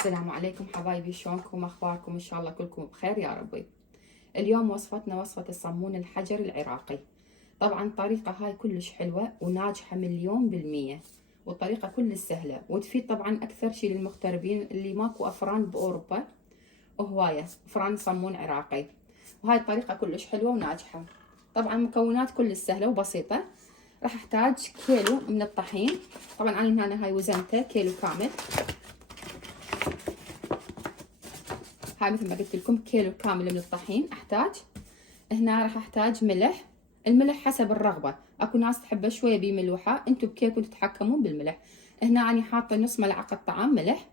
السلام عليكم حبايبي، شلونكم؟ اخباركم؟ ان شاء الله كلكم بخير يا ربي. اليوم وصفتنا وصفة الصمون الحجر العراقي. طبعا الطريقة هاي كلش حلوة وناجحة 1,000,000%، والطريقة كلش سهلة وتفيد طبعا اكثر شي للمغتربين اللي ماكو افران باوروبا وهواية افران صمون عراقي. وهاي الطريقة كلش حلوة وناجحة. طبعا مكونات كلش سهلة وبسيطة. راح احتاج كيلو من الطحين. طبعا انا هنا هاي وزنته كيلو كامل. هاي مثل ما قلت لكم كيلو كامل من الطحين احتاج. هنا راح احتاج ملح. الملح حسب الرغبة، اكو ناس تحبه شوية بملوحة، انتو بكيفكم تتحكمون بالملح. هنا اني حاطة نص ملعقة طعام ملح.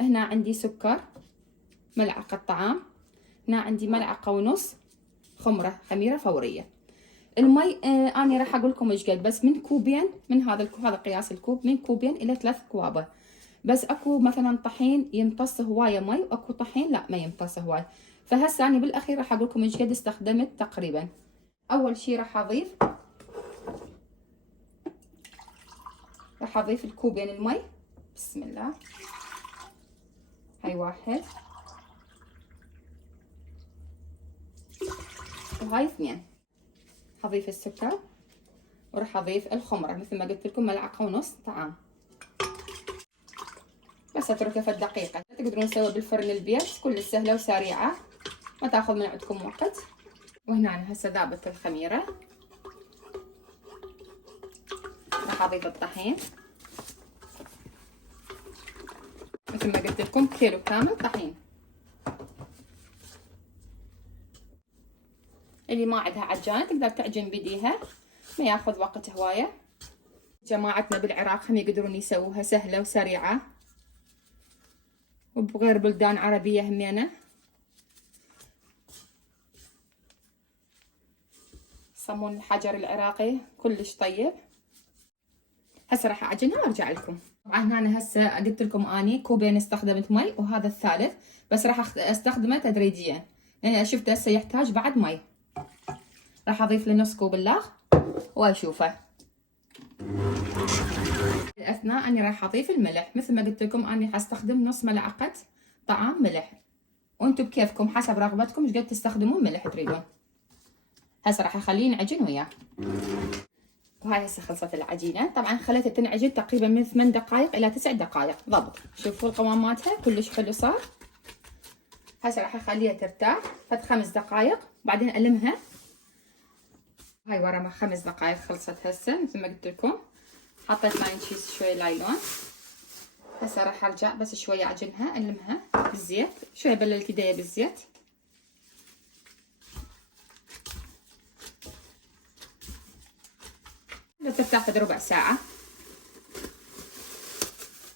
هنا عندي سكر ملعقة طعام. هنا عندي ملعقة ونص خميرة فورية. المي اني راح اقول لكم ايش قد، بس من كوبين، من هذا قياس الكوب، من كوبين الى 3 كوابه. بس اكو مثلا طحين يمتص هوايه مي، واكو طحين لا ما يمتص هواي. فهسه انا بالاخير راح اقول لكم ايش قد استخدمت تقريبا. اول شي راح اضيف الكوبين المي. بسم الله. هاي واحد وهاي اثنين. هضيف السكر وراح اضيف الخمره مثل ما قلت لكم ملعقه ونص طعام. بس اتركها في دقيقة. تقدرون تسوي بالفرن البيت، كل سهلة وسريعة، ما تاخذ من عندكم وقت. وهنا أنا هسه ذابت الخميرة. راح اضيف الطحين مثل ما قلت لكم كيلو كامل طحين. اللي ما عندها عجانة تقدر تعجن بديها، ما ياخذ وقت هواية. جماعتنا بالعراق هم يقدرون يسووها سهلة وسريعة، وبغير بلدان عربية همينة. صمون الحجر العراقي كلش طيب. هسه راح اعجنها وارجع لكم. طبعا هنا هسه قلت لكم اني كوبين استخدمت مي، وهذا الثالث بس راح استخدمه تدريجيا لان شفت هسه يحتاج بعد مي. راح اضيف له نص كوب اللاغ واشوفه. بالاثناء اني راح اضيف الملح مثل ما قلت لكم، اني حستخدم نص ملعقه طعام ملح، وانتم بكيفكم حسب رغبتكم ايش قد تستخدمون ملح تريدون. هسه راح اخليه ينعجن وياه. وهاي هسه خلصت العجينه. طبعا خليتها تنعجن تقريبا من 8 دقائق الى 9 دقائق ضبط. شوفوا القوام مالتها كلش حلو صار. هسه راح اخليها ترتاح فد 5 دقائق بعدين المها. هاي ورا ما 5 دقائق خلصت هسه مثل ما قلت لكم. حطيت لاين شيز شويه لايلون. هسه راح ارجع بس شويه اعجنها المها بالزيت، شويه بللت ايديا بالزيت. ترتاح فد ربع ساعه.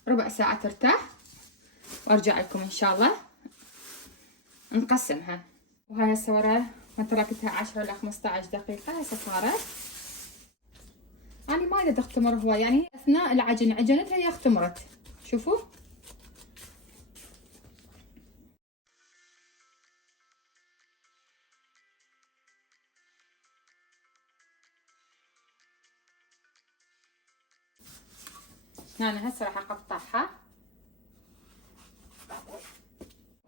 ربع ساعه ترتاح وارجع لكم ان شاء الله نقسمها. وهاي هسه ورا ما تركتها 10 إلى 15 دقيقة هسه صارت. أنا ما أريد تختمر هو، يعني أثناء العجن عجنتها هي اختمرت. شوفوا أنا هسه راح أقطعها.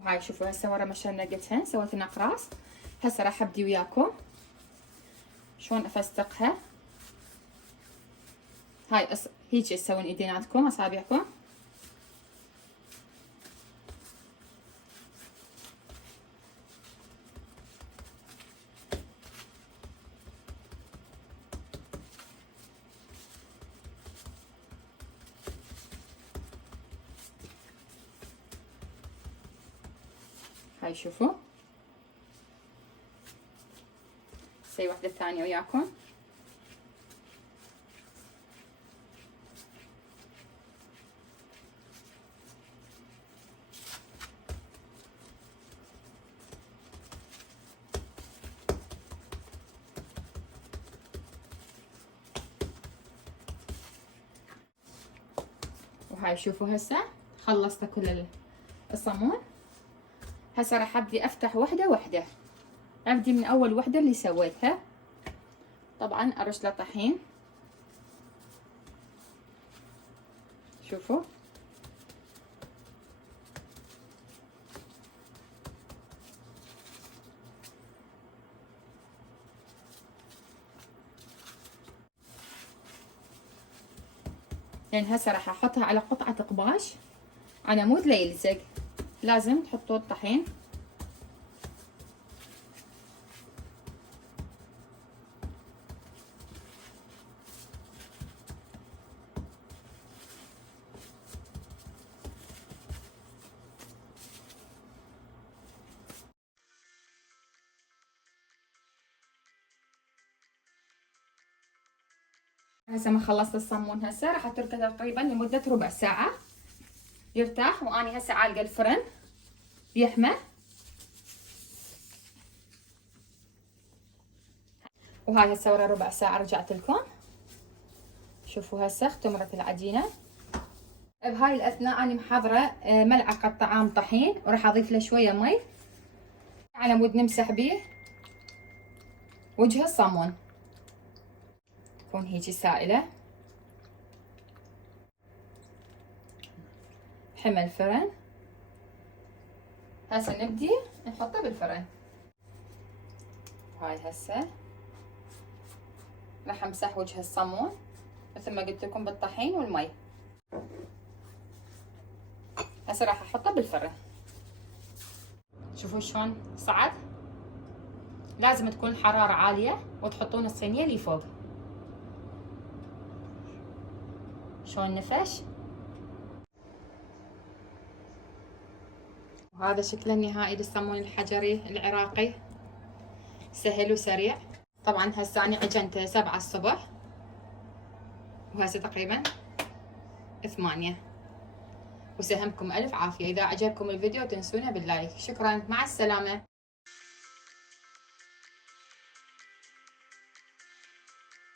وهاي شوفوا هسه ورا ما شنقتهن سويت أقراص. هسه راح أبدي وياكم شلون أفستقها. هاي هيك تسوون ايديناتكم اصابعكم. هاي شوفوا سوي واحدة ثانية وياكم. وهاي شوفوا هسه خلصت كل الصمون. هسه راح ابدي افتح وحده وحده. ابدي من اول وحده اللي سويتها. طبعا ارش له طحين. شوفوا لان هسه راح احطها على قطعة قماش على مود لا يلزق. لازم تحطوا الطحين هسه ما خلصت الصمون. هسه راح اتركه تقريبا لمدة ربع ساعة يرتاح. واني هسه عالقة الفرن يحمى. وهاي هسه ورا ربع ساعة رجعت لكم. شوفوا هسه اختمرت العجينة. بهاي الاثناء انا محضرة ملعقة طعام طحين وراح اضيف له شوية مي على مود نمسح بيه وجه الصامون. تكون هيجي سائلة. حمى الفرن. هسه نبدي نحطه بالفرن. هاي هسه راح امسح وجه الصامون مثل ما قلت لكم بالطحين والمي. هسه راح احطه بالفرن. شوفوا شلون صعد. لازم تكون الحرارة عالية وتحطون الصينية اللي فوق. شلون نفش. وهذا شكله النهائي للصمون الحجري العراقي. سهل وسريع. طبعا هسه اني عجنته 7 الصبح وهسه تقريبا 8. وسهمكم ألف عافية. إذا عجبكم الفيديو تنسونا باللايك. شكرا، مع السلامة.